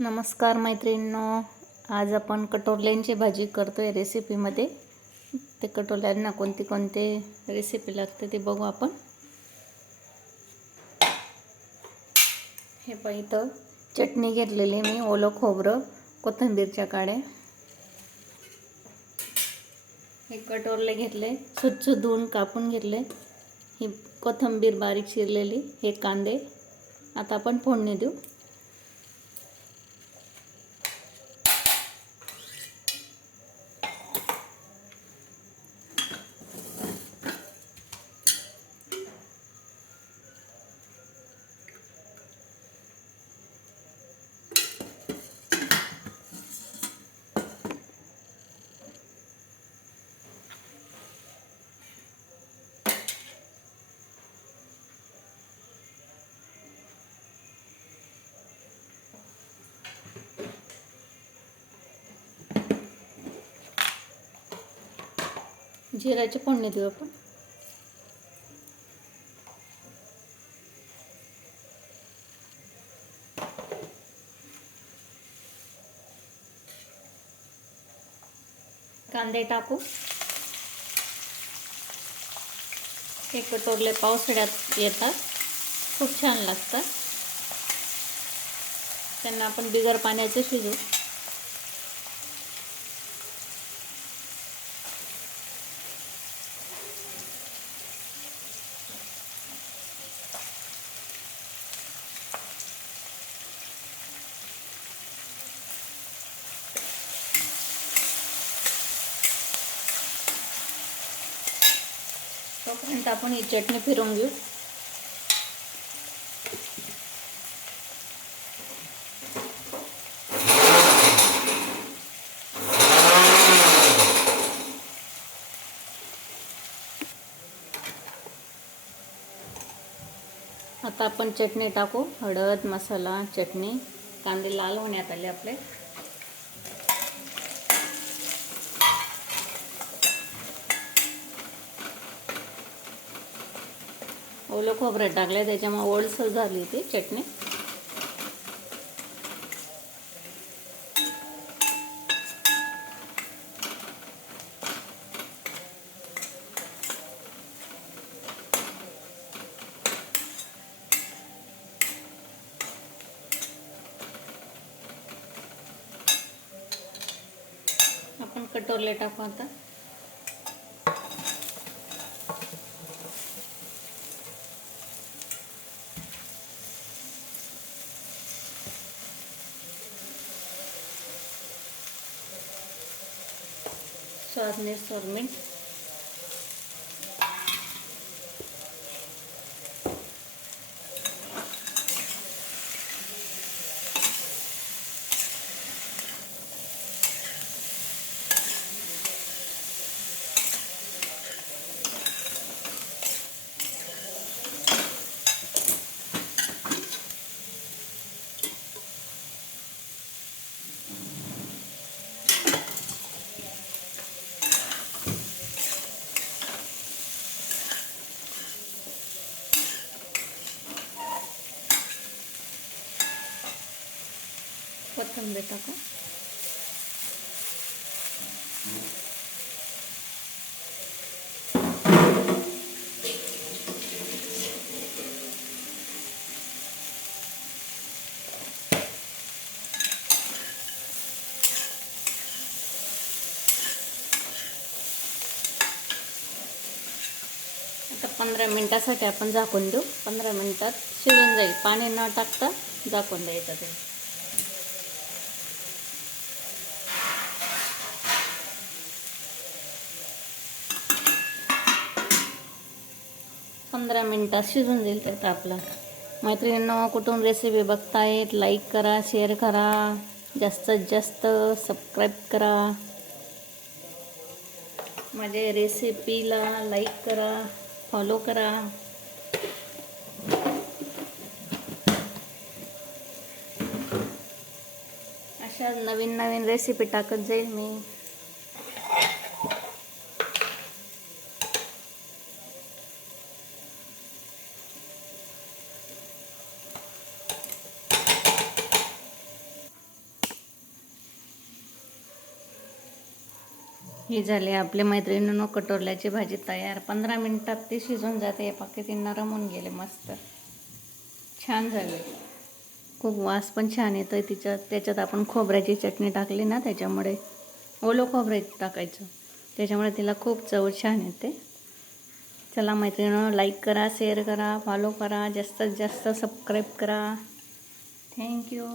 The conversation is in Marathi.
नमस्कार मैत्रिणींनो, आज आपण कटोरल्यांची भाजी करतोय रेसिपीमध्ये। ते कटोरल्यांना कोणती रेसिपी लागते ते बघू आपण। हे इथं चटणी घेतलेली मी, ओलं खोबरं, कोथिंबीरच्या काड्या, हे कटोरले घेतले, स्वच्छ धुवून कापून घेतले, ही कोथिंबीर बारीक चिरलेली, हे कांदे। आता आपण फोडणी देऊ। जिऱ्याची फोडणी देऊ आपण। कांदे टाकू। हे कटोरले पावसाळ्यात येतात, खूप छान लागतात। त्यांना आपण बिगर पाण्याचे शिजवू। तोपर्यंत आपण ही चटणी फिरवून घेऊ। आता आपण चटणी टाकू, हळद, मसाला, चटणी। कांदे लाल होण्यात आले आपले। ओलं खोबरं टाकले, त्याच्यामुळे ओलसर झाली ती चटणी। आपण कटोरले टाकू आता। स्वादनुसार मीठ, कोथिंबीर टाकू। आता 15 मिनिटासाठी आपण झाकून देऊ। 15 मिनिटात शिजून जाईल, पाणी न टाकता झाकून द्यायचं ते। पंधरा मिनिटात शिजून जाईल त्यात आपला। मैत्रिणींनो, कुठून रेसिपी बघतायत, लाईक करा, शेअर करा, जास्तीत जास्त सबस्क्राईब करा। माझ्या रेसिपीला लाईक करा, फॉलो करा। अशा नवीन रेसिपी टाकत जाईल मी। ही झाली आपली मैत्रिणीनं कटोरल्याची भाजी तयार. 15 मिनिटात ती शिजून जाते. पाकी ती नरम होऊन गेले, मस्त छान झाले. खूप वास पण छान येतो आहे त्याच्यात आपण खोबऱ्याची चटणी टाकली ना, त्याच्यामुळे ओलं खोबरं टाकायचं, त्याच्यामुळे तिला खूप चव छान येते. चला मैत्रिणींनो, लाईक करा, शेअर करा, फॉलो करा, जास्तीत जास्त सबस्क्राईब करा. थँक्यू.